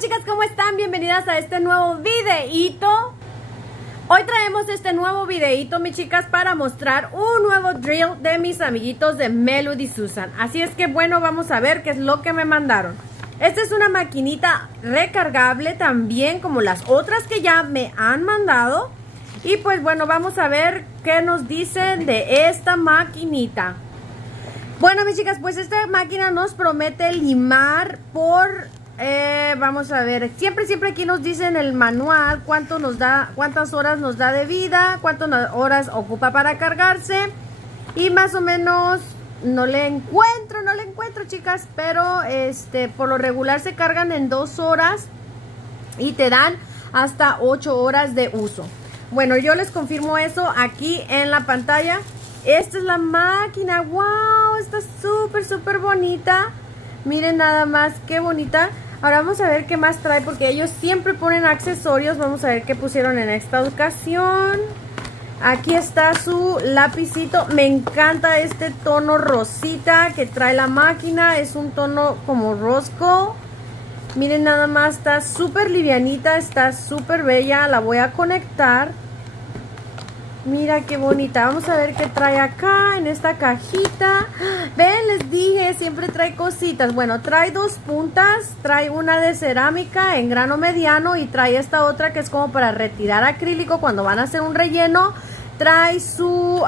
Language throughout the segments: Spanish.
chicas, ¿cómo están? Bienvenidas a este nuevo videíto. Hoy traemos este nuevo videíto, mis chicas, para mostrar un nuevo drill de mis amiguitos de Melody Susan. Así es que bueno, vamos a ver qué es lo que me mandaron. Esta es una maquinita recargable también como las otras que ya me han mandado. Y pues bueno, vamos a ver qué nos dicen de esta maquinita. Bueno, mis chicas, pues esta máquina nos promete limar por... vamos a ver, siempre aquí nos dicen el manual cuánto nos da, cuántas horas nos da de vida, cuántas horas ocupa para cargarse. Y más o menos no le encuentro, chicas, pero por lo regular se cargan en 2 horas y te dan hasta 8 horas de uso. Bueno, yo les confirmo eso aquí en la pantalla. Esta es la máquina. ¡Wow! Está súper bonita. Miren nada más qué bonita. Ahora vamos a ver qué más trae, porque ellos siempre ponen accesorios. Vamos a ver qué pusieron en esta ocasión. Aquí está su lapicito. Me encanta este tono rosita que trae la máquina. Es un tono como rose gold. Miren nada más, está súper livianita, está súper bella. La voy a conectar. Mira qué bonita. Vamos a ver qué trae acá en esta cajita. Ven, les dije, siempre trae cositas. Bueno, trae 2 puntas. Trae una de cerámica en grano mediano y trae esta otra que es como para retirar acrílico cuando van a hacer un relleno. Trae su,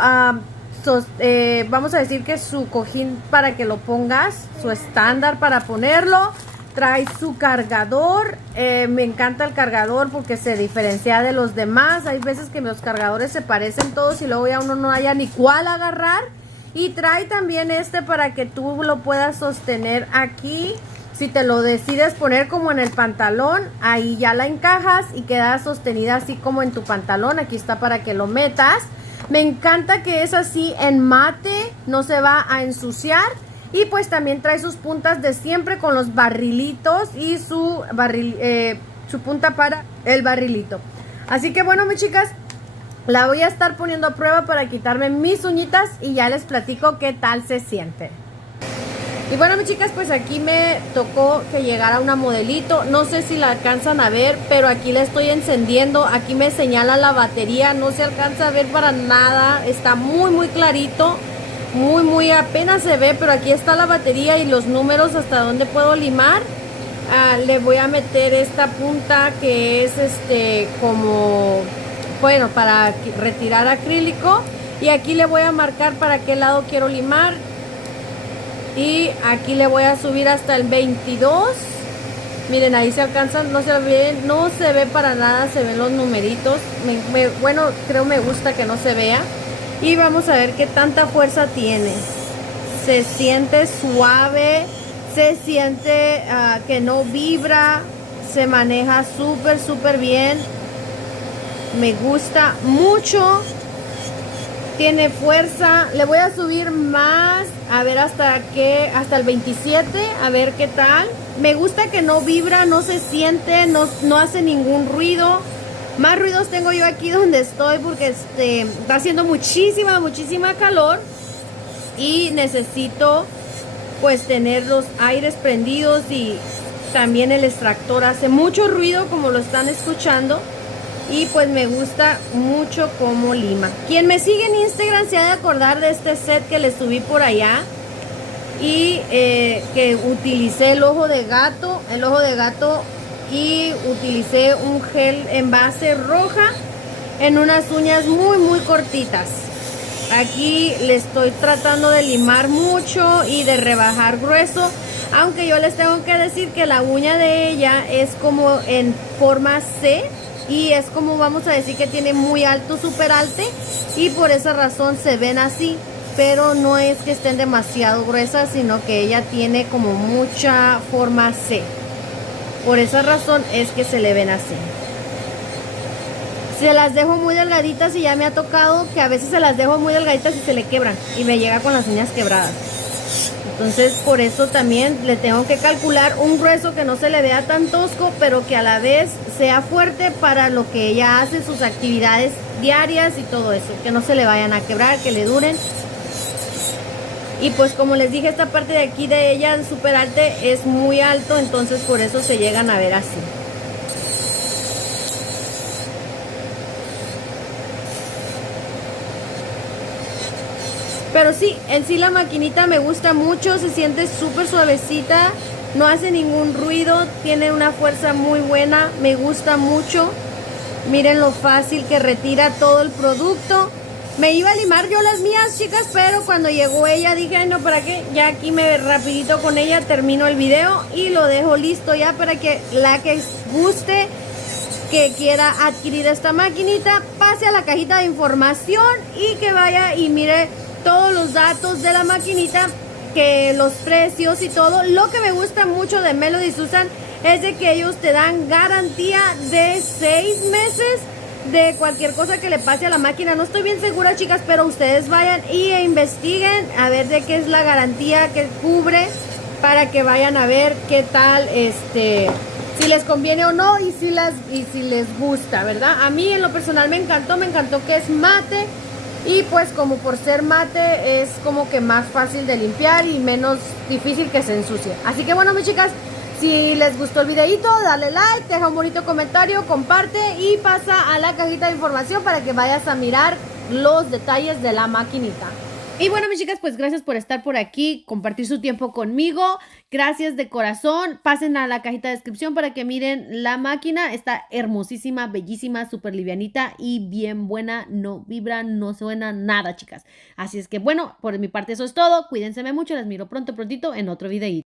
vamos a decir que su cojín para que lo pongas, su estándar para ponerlo. Trae su cargador. Me encanta el cargador porque se diferencia de los demás. Hay veces que los cargadores se parecen todos y luego ya uno no haya ni cuál agarrar. Y trae también para que tú lo puedas sostener aquí. Si te lo decides poner como en el pantalón, ahí ya la encajas y queda sostenida así como en tu pantalón. Aquí está para que lo metas. Me encanta que es así en mate, no se va a ensuciar. Y pues también trae sus puntas de siempre con los barrilitos y su punta para el barrilito. Así que bueno, mis chicas, la voy a estar poniendo a prueba para quitarme mis uñitas y ya les platico qué tal se siente. Y bueno, mis chicas, pues aquí me tocó que llegara una modelito. No sé si la alcanzan a ver, pero aquí la estoy encendiendo. Aquí me señala la batería, no se alcanza a ver para nada. Está muy clarito. Muy apenas se ve, pero aquí está la batería y los números hasta donde puedo limar. Le voy a meter esta punta que es como, bueno, para retirar acrílico. Y aquí le voy a marcar para qué lado quiero limar. Y aquí le voy a subir hasta el 22. Miren, ahí se alcanzan, no se ve para nada, se ven los numeritos. Bueno, creo me gusta que no se vea. Y vamos a ver qué tanta fuerza tiene. Se siente suave, se siente que no vibra, se maneja súper bien. Me gusta mucho. Tiene fuerza. Le voy a subir más, a ver hasta el 27, a ver qué tal. Me gusta que no vibra, no se siente, no hace ningún ruido. Más ruidos tengo yo aquí donde estoy porque está haciendo muchísima calor y necesito pues tener los aires prendidos, y también el extractor hace mucho ruido como lo están escuchando. Y pues me gusta mucho cómo lima. Quien me sigue en Instagram se ha de acordar de este set que le subí por allá. Y que utilicé el ojo de gato. Y utilicé un gel en base roja en unas uñas muy cortitas. Aquí le estoy tratando de limar mucho y de rebajar grueso. Aunque yo les tengo que decir que la uña de ella es como en forma C. Y es como, vamos a decir que tiene muy alto, súper alto, y por esa razón se ven así. Pero no es que estén demasiado gruesas, sino que ella tiene como mucha forma C. Por esa razón es que se le ven así. Se las dejo muy delgaditas y ya me ha tocado que a veces se las dejo muy delgaditas y se le quebran. Y me llega con las uñas quebradas. Entonces por eso también le tengo que calcular un grueso que no se le vea tan tosco, pero que a la vez sea fuerte para lo que ella hace, sus actividades diarias y todo eso. Que no se le vayan a quebrar, que le duren. Y pues como les dije, esta parte de aquí de ella, el super arte, es muy alto, entonces por eso se llegan a ver así. Pero sí, en sí la maquinita me gusta mucho, se siente súper suavecita, no hace ningún ruido, tiene una fuerza muy buena, me gusta mucho. Miren lo fácil que retira todo el producto. Me iba a limar yo las mías, chicas, pero cuando llegó ella dije, ay no, ¿para qué? Ya aquí me rapidito con ella termino el video y lo dejo listo ya para que la que guste, que quiera adquirir esta maquinita, pase a la cajita de información y que vaya y mire todos los datos de la maquinita, que los precios y todo. Lo que me gusta mucho de Melody Susan es de que ellos te dan garantía de 6 meses de cualquier cosa que le pase a la máquina. No estoy bien segura, chicas, pero ustedes vayan y investiguen a ver de qué es la garantía que cubre, para que vayan a ver qué tal, si les conviene o no, y si les gusta, ¿verdad? A mí en lo personal me encantó que es mate. Y pues como por ser mate es como que más fácil de limpiar y menos difícil que se ensucie. Así que bueno, mis chicas, si les gustó el videito, dale like, deja un bonito comentario, comparte y pasa a la cajita de información para que vayas a mirar los detalles de la maquinita. Y bueno, mis chicas, pues gracias por estar por aquí, compartir su tiempo conmigo. Gracias de corazón. Pasen a la cajita de descripción para que miren la máquina. Está hermosísima, bellísima, súper livianita y bien buena. No vibra, no suena nada, chicas. Así es que bueno, por mi parte eso es todo. Cuídense mucho. Las miro prontito en otro videito.